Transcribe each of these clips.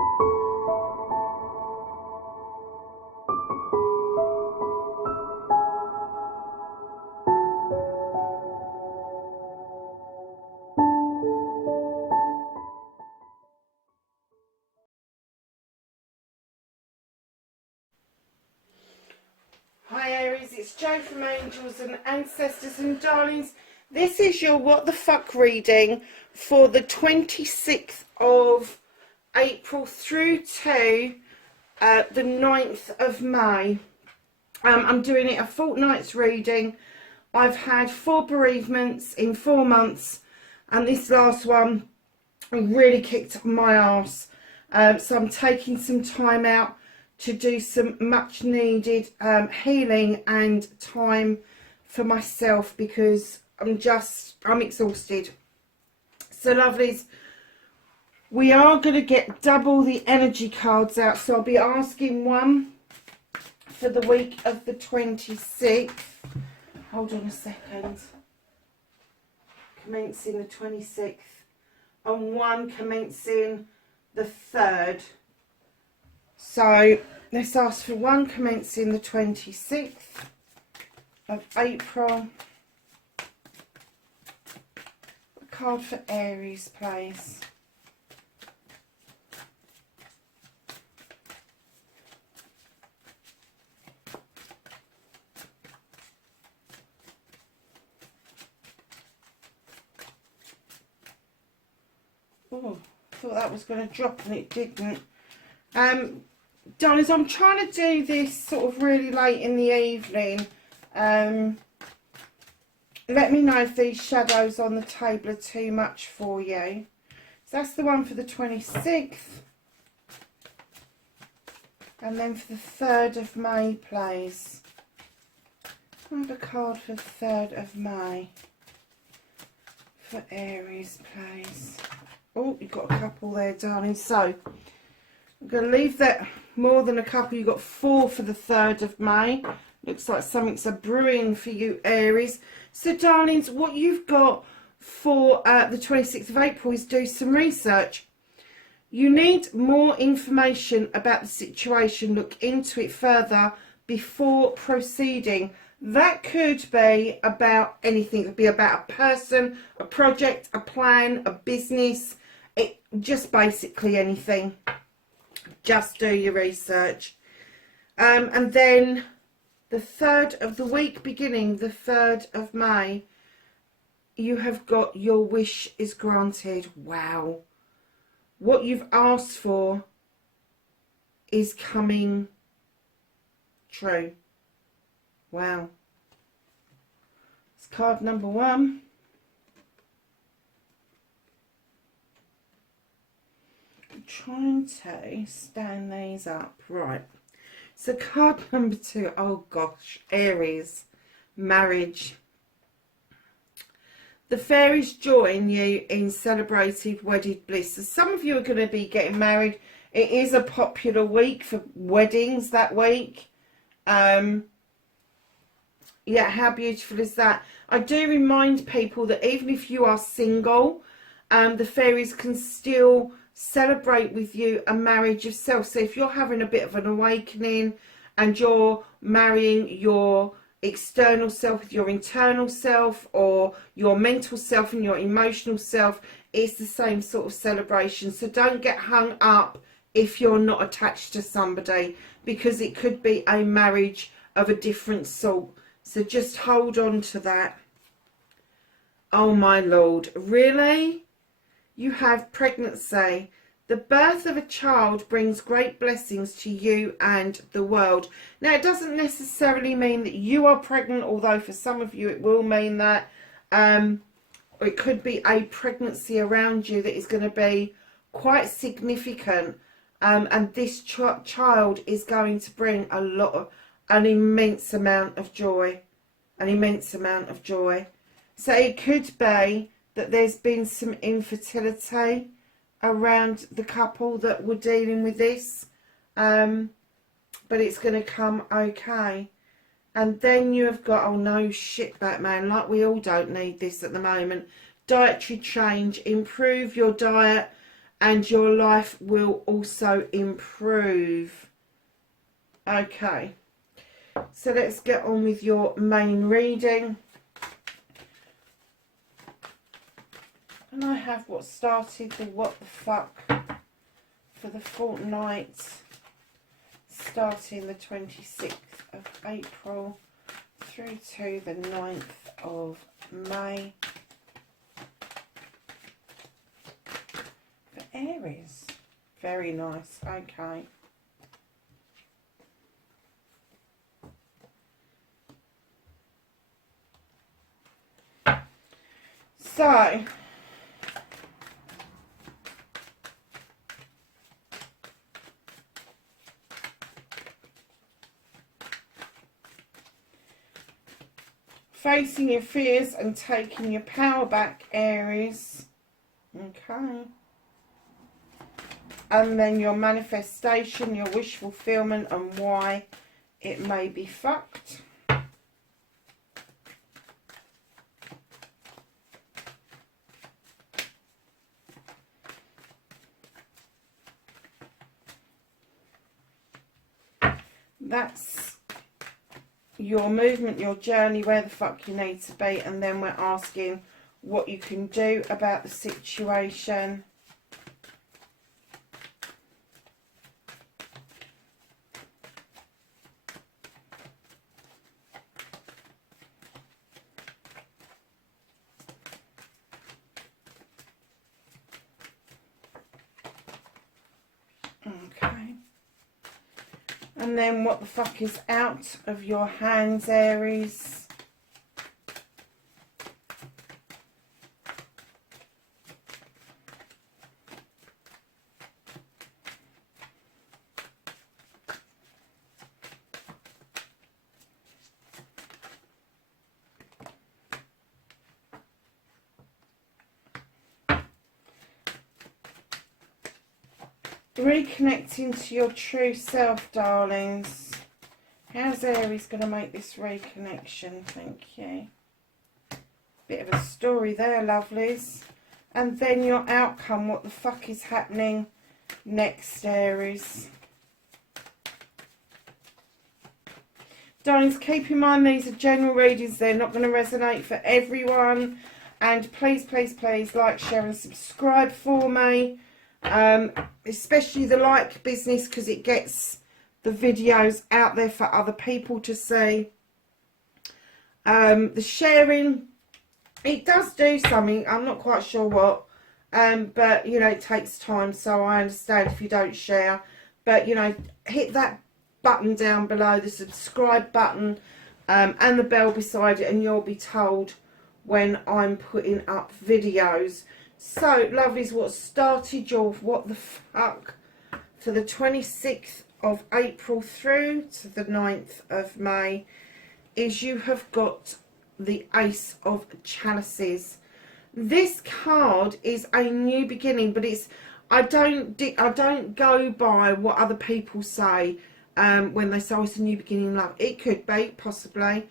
Hi Aries, it's Jo from Angels and Ancestors and Darlings. This is your What the Fuck reading for the 26th of April through to the 9th of May. I'm doing it a fortnight's reading. I've had 4 bereavements in 4 months, and this last one really kicked my arse. So I'm taking some time out to do some much needed healing and time for myself, because I'm exhausted. So lovelies, we are going to get double the energy cards out. So I'll be asking one for the week of the 26th. Hold on a second. Commencing the 26th. And one commencing the 3rd. So let's ask for one commencing the 26th of April. A card for Aries, please. Oh, I thought that was going to drop and it didn't. Darlings, I'm trying to do this sort of really late in the evening. Let me know if these shadows on the table are too much for you. So that's the one for the 26th. And then for the 3rd of May, please. I have a card for the 3rd of May. For Aries, please. Oh, you've got a couple there, darling. So I'm going to leave that more than a couple. You've got 4 for the 3rd of May. Looks like something's a brewing for you, Aries. So, darlings, what you've got for the 26th of April is do some research. You need more information about the situation. Look into it further before proceeding. That could be about anything. It could be about a person, a project, a plan, a business. Just basically anything. Just do your research. And then the 3rd of the week beginning, the 3rd of May, you have got your wish is granted. Wow. What you've asked for is coming true. Wow. It's card number 1. I'm trying to stand these up. Right. So card number 2. Oh gosh. Aries. Marriage. The fairies join you in celebrated wedded bliss. So some of you are going to be getting married. It is a popular week for weddings that week. Yeah, how beautiful is that? I do remind people that even if you are single, the fairies can still celebrate with you a marriage of self. So if you're having a bit of an awakening and you're marrying your external self with your internal self, or your mental self and your emotional self, it's the same sort of celebration. So don't get hung up if you're not attached to somebody, because it could be a marriage of a different sort. So just hold on to that. Oh my Lord, really? You have pregnancy. The birth of a child brings great blessings to you and the world. Now, it doesn't necessarily mean that you are pregnant, although for some of you it will mean that. Or it could be a pregnancy around you that is going to be quite significant. And this child is going to bring an immense amount of joy. An immense amount of joy. So it could be that there's been some infertility around the couple that were dealing with this, but it's going to come okay. And then you have got, oh no shit, Batman, like we all don't need this at the moment. Dietary change, improve your diet, and your life will also improve. Okay, so let's get on with your main reading. And I have what started the what the fuck for the fortnight starting the 26th of April through to the 9th of May for Aries. Very nice. Okay. So facing your fears and taking your power back, Aries. Okay. And then your manifestation, your wish fulfillment, and why it may be fucked. That's your movement, your journey, where the fuck you need to be, and then we're asking what you can do about the situation. Okay. And then what the fuck is out of your hands, Aries? Reconnecting to your true self, darlings. How's Aries going to make this reconnection? Thank you. Bit of a story there, lovelies. And then your outcome. What the fuck is happening next, Aries? Darlings, keep in mind these are general readings. They're not going to resonate for everyone. And please, please, please like, share and subscribe for me. Especially the like business, because it gets the videos out there for other people to see. The sharing, it does do something. I'm not quite sure what, but you know, it takes time, so I understand if you don't share. But you know, hit that button down below, the subscribe button, and the bell beside it, and you'll be told when I'm putting up videos. So, lovelies, what started your what the fuck for the 26th of April through to the 9th of May is you have got the Ace of Chalices. This card is a new beginning, but it's I don't go by what other people say when they say, oh, it's a new beginning in love. It could be, possibly,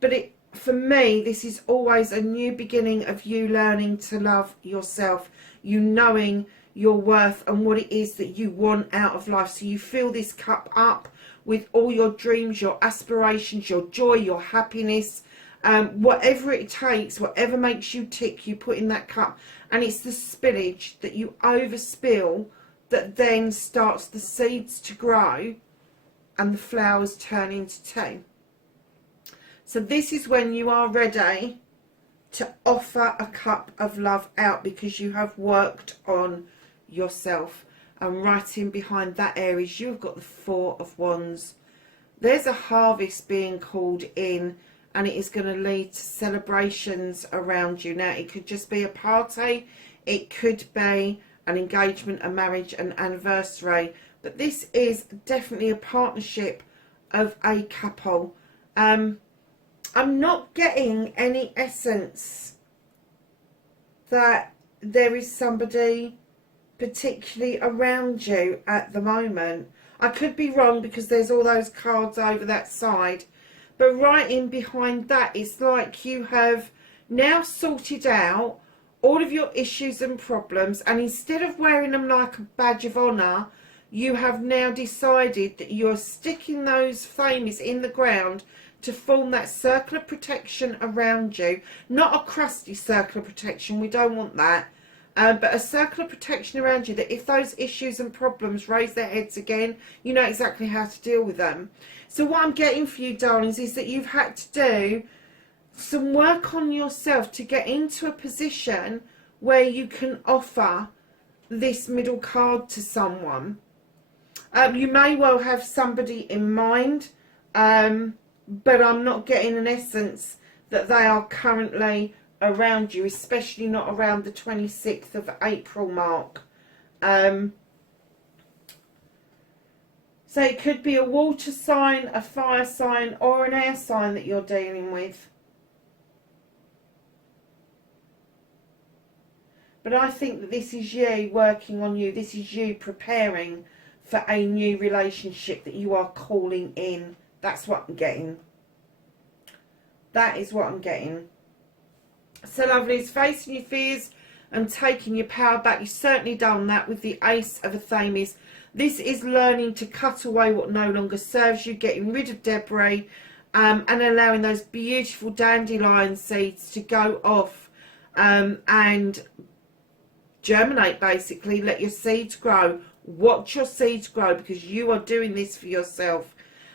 but for me, this is always a new beginning of you learning to love yourself, you knowing your worth and what it is that you want out of life. So you fill this cup up with all your dreams, your aspirations, your joy, your happiness, whatever it takes, whatever makes you tick, you put in that cup. And it's the spillage that you overspill that then starts the seeds to grow and the flowers turn into tea. So this is when you are ready to offer a cup of love out, because you have worked on yourself. And right in behind that, Aries, you've got the Four of Wands. There's a harvest being called in, and it is going to lead to celebrations around you. Now, it could just be a party. It could be an engagement, a marriage, an anniversary. But this is definitely a partnership of a couple. I'm not getting any essence that there is somebody particularly around you at the moment. I could be wrong, because there's all those cards over that side. But right in behind that, it's like you have now sorted out all of your issues and problems, and instead of wearing them like a badge of honour, you have now decided that you're sticking those flames in the ground to form that circle of protection around you. Not a crusty circle of protection, we don't want that. But a circle of protection around you, that if those issues and problems raise their heads again, you know exactly how to deal with them. So what I'm getting for you, darlings, is that you've had to do some work on yourself to get into a position where you can offer this middle card to someone. You may well have somebody in mind, but I'm not getting an essence that they are currently around you, especially not around the 26th of April mark. So it could be a water sign, a fire sign, or an air sign that you're dealing with. But I think that this is you working on you. This is you preparing for a new relationship that you are calling in. That's what I'm getting. That is what I'm getting. So lovely, it's facing your fears and taking your power back. You've certainly done that with the Ace of Athames. This is learning to cut away what no longer serves you, getting rid of debris, and allowing those beautiful dandelion seeds to go off and germinate, basically. Let your seeds grow. Watch your seeds grow, because you are doing this for yourself.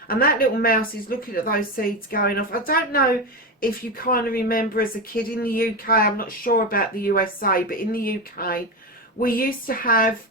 And that little mouse is looking at those seeds going off. I don't know if you kind of remember as a kid in the UK, I'm not sure about the USA, but in the UK, we used to have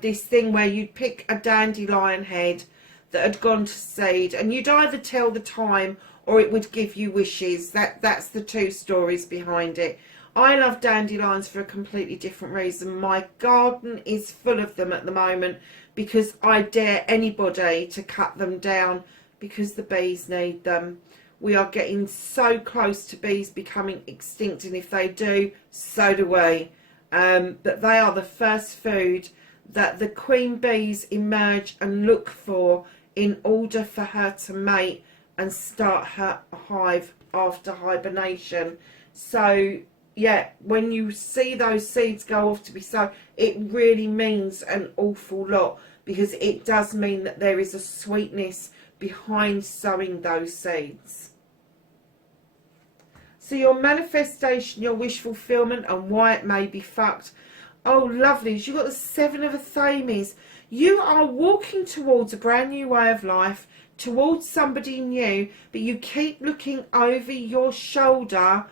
this thing where you'd pick a dandelion head that had gone to seed, and you'd either tell the time or it would give you wishes. That's the two stories behind it. I love dandelions for a completely different reason. My garden is full of them at the moment because I dare anybody to cut them down because the bees need them. We are getting so close to bees becoming extinct, and if they do, so do we. But they are the first food that the queen bees emerge and look for in order for her to mate and start her hive after hibernation. So yeah, when you see those seeds go off to be sown, it really means an awful lot, because it does mean that there is a sweetness behind sowing those seeds. So your manifestation, your wish fulfillment, and why it may be fucked. Oh, lovely. You've got the Seven of Athames. You are walking towards a brand new way of life, towards somebody new, but you keep looking over your shoulder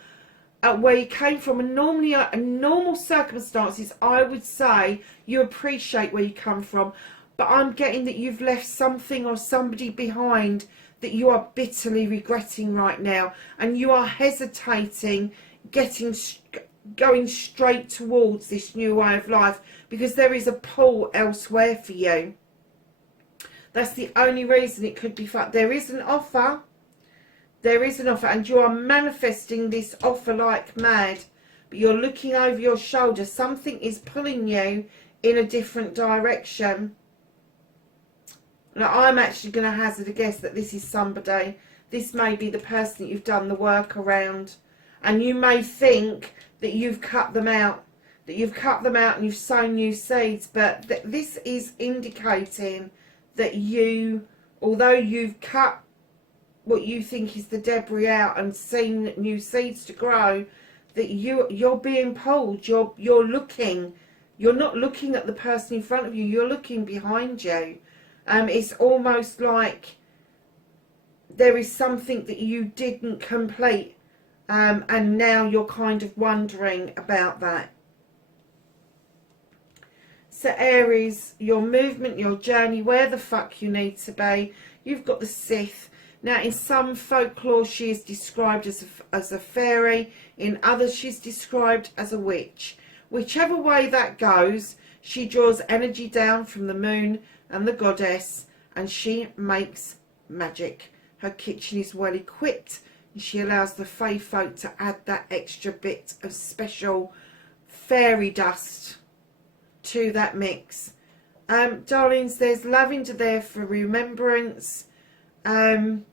at where you came from. And normally, in normal circumstances, I would say you appreciate where you come from. But I'm getting that you've left something or somebody behind that you are bitterly regretting right now, and you are hesitating going straight towards this new way of life because there is a pull elsewhere for you. That's the only reason it could be fun. There is an offer. There is an offer, and you are manifesting this offer like mad, but you're looking over your shoulder. Something is pulling you in a different direction. Now, I'm actually going to hazard a guess that this is somebody. This may be the person that you've done the work around. And you may think that you've cut them out. And you've sown new seeds. But this is indicating that you, although you've cut what you think is the debris out and seen new seeds to grow, that you're being pulled. You're looking. You're not looking at the person in front of you. You're looking behind you. It's almost like there is something that you didn't complete, and now you're kind of wondering about that. So Aries, your movement, your journey, where the fuck you need to be. You've got the Sith. Now, in some folklore, she is described as a fairy. In others, she's described as a witch. Whichever way that goes, she draws energy down from the moon and the goddess, and she makes magic. Her kitchen is well equipped, and she allows the fae folk to add that extra bit of special fairy dust to that mix. Darlings, there's lavender there for remembrance, and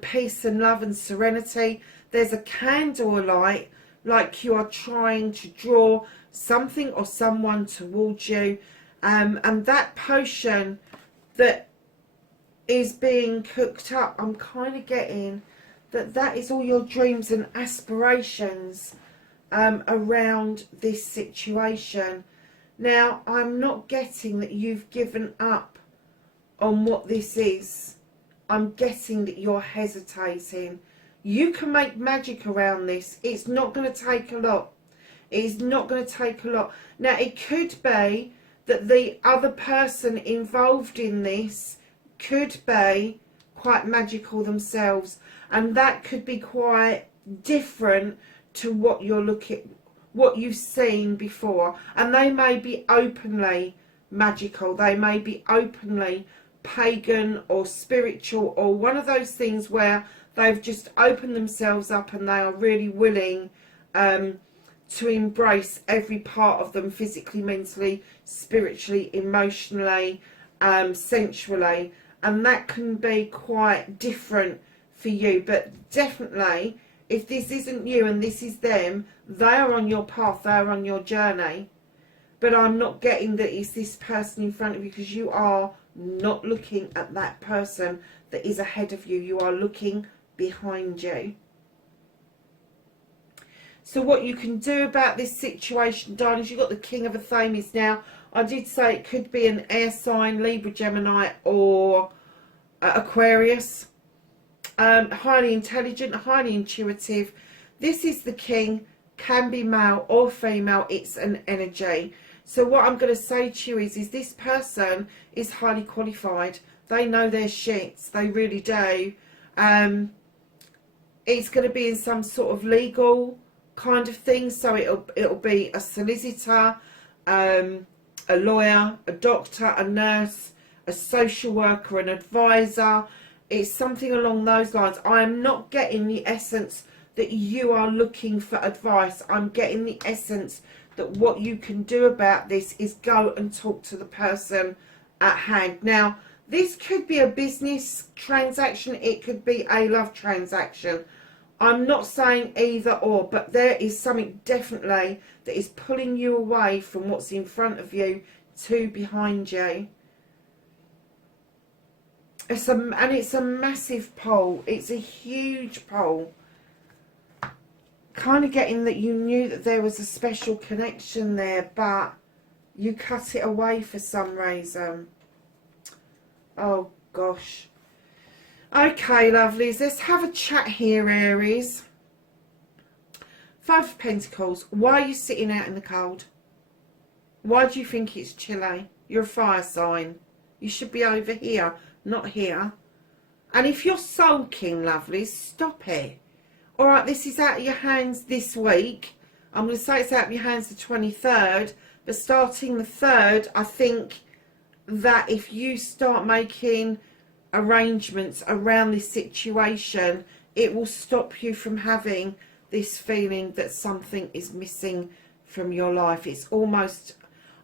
peace and love and serenity. There's a candle alight like you are trying to draw something or someone towards you. And that potion that is being cooked up, I'm kind of getting that that is all your dreams and aspirations around this situation. Now, I'm not getting that you've given up on what this is. I'm getting that you're hesitating. You can make magic around this. It's not going to take a lot. It's not going to take a lot. Now, it could be that the other person involved in this could be quite magical themselves, and that could be quite different to what you're looking, what you've seen before. And they may be openly magical. They may be openly pagan or spiritual, or one of those things where they've just opened themselves up and they are really willing to embrace every part of them, physically, mentally, spiritually, emotionally, sensually. And that can be quite different for you. But definitely, if this isn't you and this is them, they are on your path, they are on your journey. But I'm not getting that it's this person in front of you, because you are not looking at that person that is ahead of you. You are looking behind you. So what you can do about this situation, darlings, you've got the King of Athames. Now, I did say it could be an air sign, Libra, Gemini, or Aquarius. Highly intelligent, highly intuitive. This is the King, can be male or female. It's an energy. So what I'm going to say to you is this person is highly qualified. They know their shit. They really do. It's going to be in some sort of legal kind of thing. So it'll be a solicitor, a lawyer, a doctor, a nurse, a social worker, an advisor. It's something along those lines. I am not getting the essence that you are looking for advice. I'm getting the essence that what you can do about this is go and talk to the person at hand. Now, this could be a business transaction. It could be a love transaction. I'm not saying either or, but there is something definitely that is pulling you away from what's in front of you to behind you. It's a massive pull. It's a huge pull. Kind of getting that you knew that there was a special connection there, but you cut it away for some reason. Oh gosh. Okay, lovelies, let's have a chat here, Aries. Five of Pentacles. Why are you sitting out in the cold? Why do you think it's chilly? You're a fire sign. You should be over here, not here. And if you're sulking, lovelies, stop it. Alright, this is out of your hands this week. I'm going to say it's out of your hands the 23rd. But starting the 3rd, I think that if you start making arrangements around this situation, it will stop you from having this feeling that something is missing from your life. It's almost,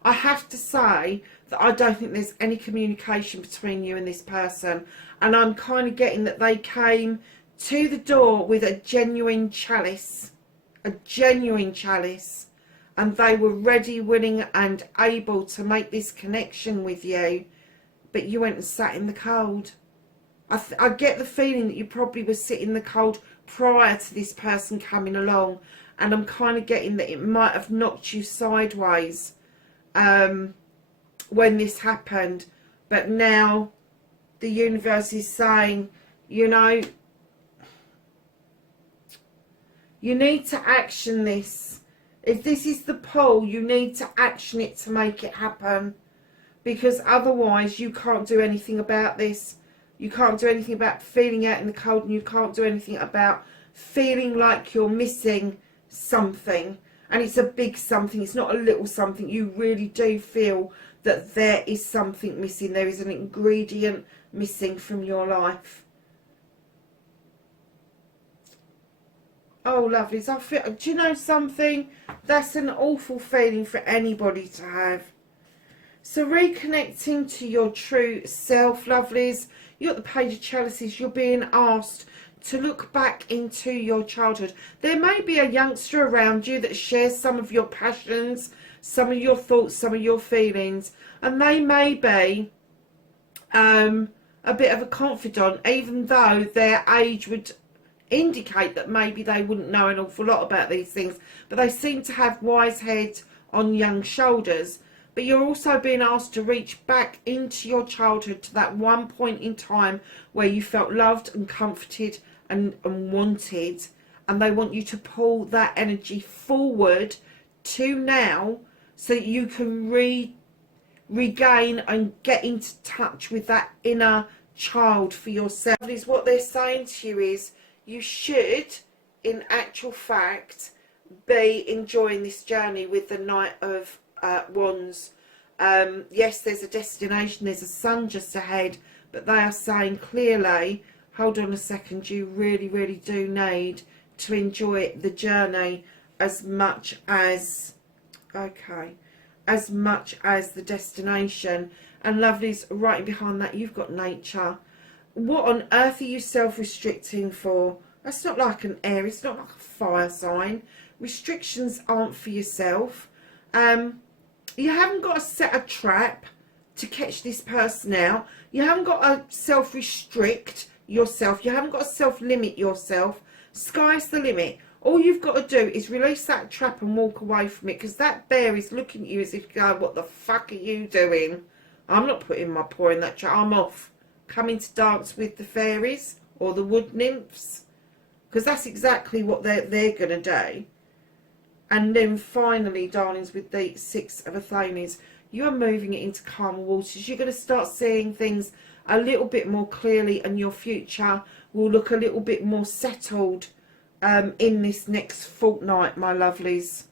I have to say that I don't think there's any communication between you and this person. And I'm kind of getting that they came to the door with a genuine chalice, and they were ready, willing and able to make this connection with you, but you went and sat in the cold. I get the feeling that you probably were sitting in the cold prior to this person coming along, and I'm kind of getting that it might have knocked you sideways when this happened, but now the universe is saying, you know, you need to action this. If this is the pull, you need to action it to make it happen. Because otherwise you can't do anything about this. You can't do anything about feeling out in the cold, and you can't do anything about feeling like you're missing something. And it's a big something. It's not a little something. You really do feel that there is something missing. There is an ingredient missing from your life. Oh, lovelies, I feel, do you know something? That's an awful feeling for anybody to have. So reconnecting to your true self, lovelies. You're at the Page of Chalices. You're being asked to look back into your childhood. There may be a youngster around you that shares some of your passions, some of your thoughts, some of your feelings, and they may be a bit of a confidant, even though their age would indicate that maybe they wouldn't know an awful lot about these things, but they seem to have wise heads on young shoulders. But you're also being asked to reach back into your childhood, to that one point in time where you felt loved and comforted and wanted, and they want you to pull that energy forward to now so that you can regain and get into touch with that inner child for yourself. Is what they're saying to you is you should, in actual fact, be enjoying this journey with the Knight of Wands. Yes, there's a destination, there's a sun just ahead, but they are saying clearly, hold on a second, you really do need to enjoy the journey as much as, okay, as much as the destination. And lovelies, right behind that you've got nature. What on earth are you self-restricting for? That's not like an air, it's not like a fire sign. Restrictions aren't for yourself. You haven't got to set a trap to catch this person out. You haven't got to self-restrict yourself. You haven't got to self-limit yourself. Sky's the limit. All you've got to do is release that trap and walk away from it, because that bear is looking at you as if going, what the fuck are you doing? I'm not putting my paw in that trap. I'm off. Coming to dance with the fairies or the wood nymphs, because that's exactly what they're going to do. And then finally, darlings, with the Six of Athenians, you are moving it into calmer waters. You're going to start seeing things a little bit more clearly, and your future will look a little bit more settled in this next fortnight, my lovelies.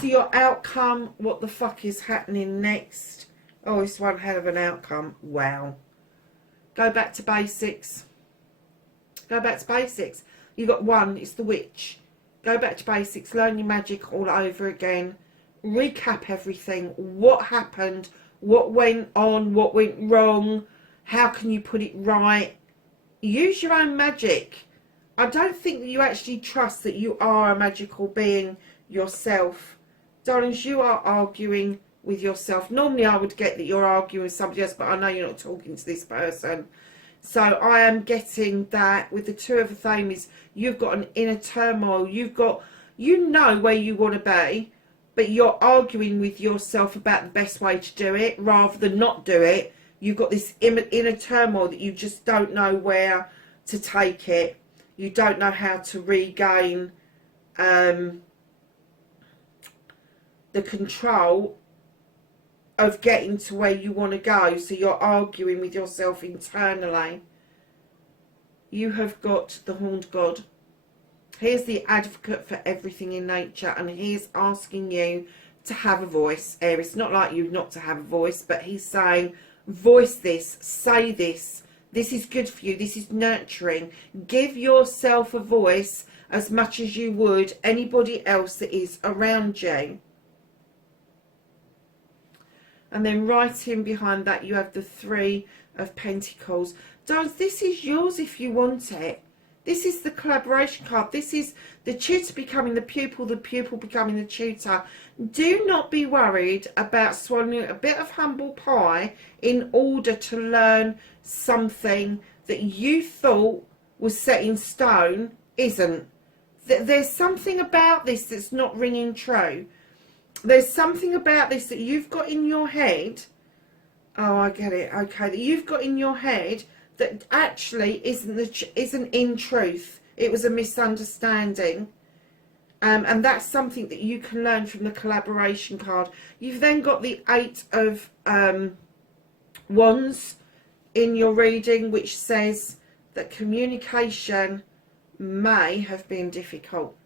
So your outcome, what the fuck is happening next? Oh, it's one hell of an outcome. Wow. Go back to basics. Go back to basics. You got one, it's the witch. Go back to basics, learn your magic all over again. Recap everything. What happened? What went on? What went wrong? How can you put it right? Use your own magic. I don't think that you actually trust that you are a magical being yourself. Darlings, you are arguing with yourself. Normally I would get that you're arguing with somebody else, but I know you're not talking to this person. So I am getting that with the Two of Athenians, you've got an inner turmoil. You've got, you know where you want to be, but you're arguing with yourself about the best way to do it rather than not do it. You've got this inner turmoil that you just don't know where to take it. You don't know how to regain the control of getting to where you want to go. So you're arguing with yourself internally. You have got the Horned God. Here's the advocate for everything in nature, and he's asking you to have a voice. Aries, not like you not to have a voice, but he's saying, voice this, say this. This is good for you. This is nurturing. Give yourself a voice as much as you would anybody else that is around you. And then right in behind that, you have the Three of Pentacles. Darlings, this is yours if you want it. This is the collaboration card. This is the tutor becoming the pupil becoming the tutor. Do not be worried about swallowing a bit of humble pie in order to learn something that you thought was set in stone isn't. There's something about this that's not ringing true. There's something about this that you've got in your head. Oh, I get it. Okay, that you've got in your head that actually isn't in truth. It was a misunderstanding. And that's something that you can learn from the collaboration card. You've then got the Eight of Wands in your reading, which says that communication may have been difficult.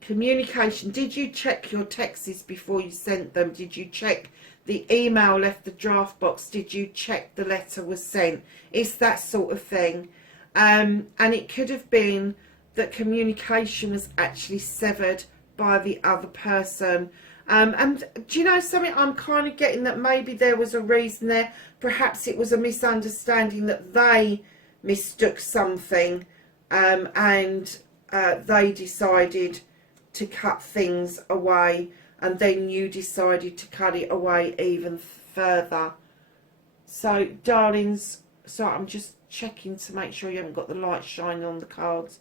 Communication. Did you check your texts before you sent them? Did you check the email left the draft box? Did you check the letter was sent? It's that sort of thing. And it could have been that communication was actually severed by the other person. And do you know something? I'm kind of getting that maybe there was a reason there. Perhaps it was a misunderstanding that they mistook something, and they decided to cut things away, and then you decided to cut it away even further. So, darlings, sorry, I'm just checking to make sure you haven't got the light shining on the cards.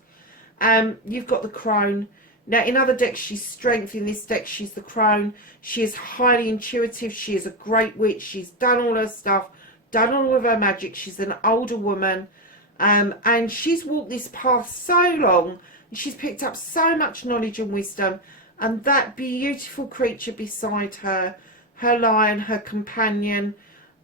You've got the crone. Now, in other decks, she's strength. In this deck, she's the crone. She is highly intuitive. She is a great witch. She's done all her stuff, done all of her magic. She's an older woman. And she's walked this path so long. And she's picked up so much knowledge and wisdom. And that beautiful creature beside her, her lion, her companion,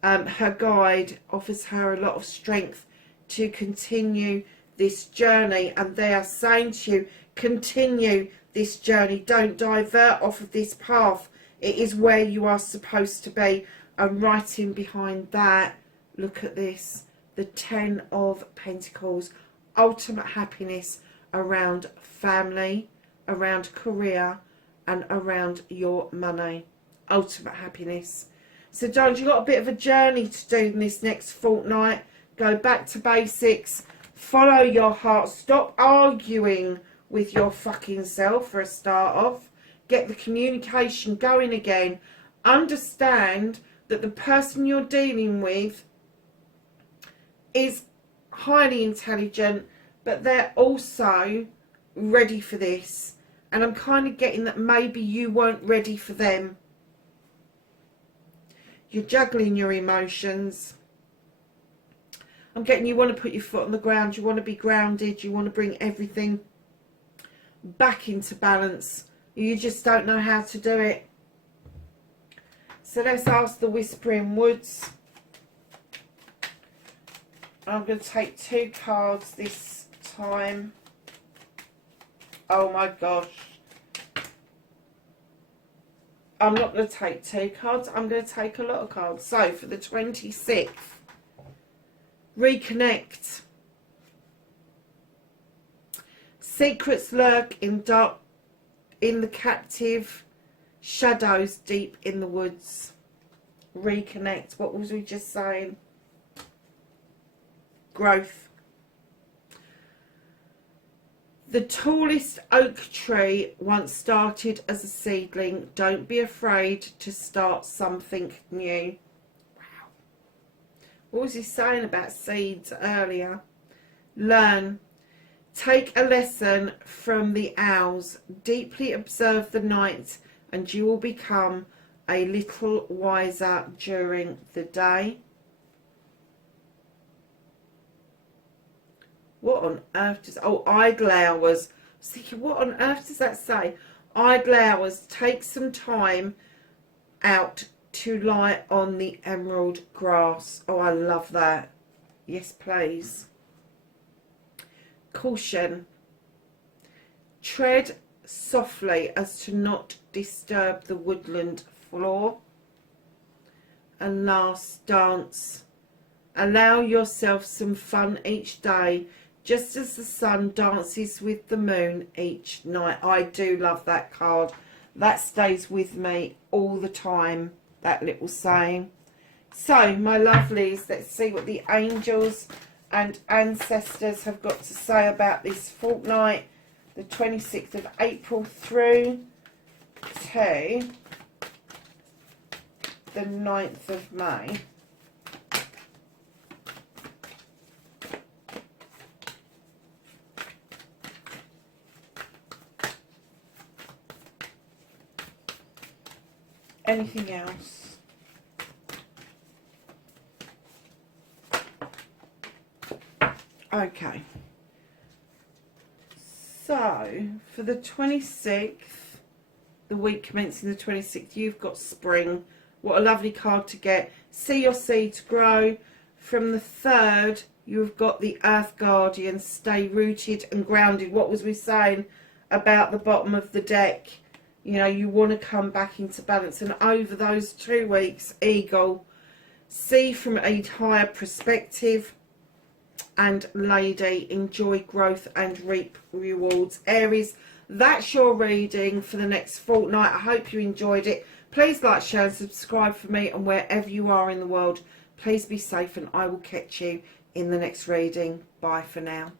her guide, offers her a lot of strength to continue this journey. And they are saying to you, continue this journey. Don't divert off of this path. It is where you are supposed to be. And right in behind that, look at this, the 10 of Pentacles. Ultimate happiness around family, around career, and around your money. Ultimate happiness. So darling, you've got a bit of a journey to do in this next fortnight. Go back to basics. Follow your heart. Stop arguing with your fucking self for a start off. Get the communication going again. Understand that the person you're dealing with is highly intelligent, but they're also ready for this. And I'm kind of getting that maybe you weren't ready for them. You're juggling your emotions. I'm getting you want to put your foot on the ground. You want to be grounded. You want to bring everything back into balance. You just don't know how to do it. So let's ask the Whispering Woods. I'm going to take 2 cards this time. Oh my gosh. I'm not going to take 2 cards. I'm going to take a lot of cards. So for the 26th, reconnect. Secrets lurk in the captive, shadows deep in the woods. Reconnect. What was we just saying? Growth. The tallest oak tree once started as a seedling. Don't be afraid to start something new. Wow. What was he saying about seeds earlier? Learn. Take a lesson from the owls. Deeply observe the night and you will become a little wiser during the day. What on earth does... Oh, idle hours. I was thinking, what on earth does that say? Idle hours. Take some time out to lie on the emerald grass. Oh, I love that. Yes, please. Caution. Tread softly as to not disturb the woodland floor. And last, dance. Allow yourself some fun each day, just as the sun dances with the moon each night. I do love that card. That stays with me all the time, that little saying. So, my lovelies, let's see what the angels and ancestors have got to say about this fortnight, the 26th of April through to the 9th of May. Anything else? Okay. So, for the 26th, the week commencing the 26th, you've got spring. What a lovely card to get. See your seeds grow. From the 3rd, you've got the Earth Guardian. Stay rooted and grounded. What was we saying about the bottom of the deck? You know, you want to come back into balance. And over those 2 weeks, Eagle, see from a higher perspective. And Lady, enjoy growth and reap rewards. Aries, that's your reading for the next fortnight. I hope you enjoyed it. Please like, share and subscribe for me. And wherever you are in the world, please be safe and I will catch you in the next reading. Bye for now.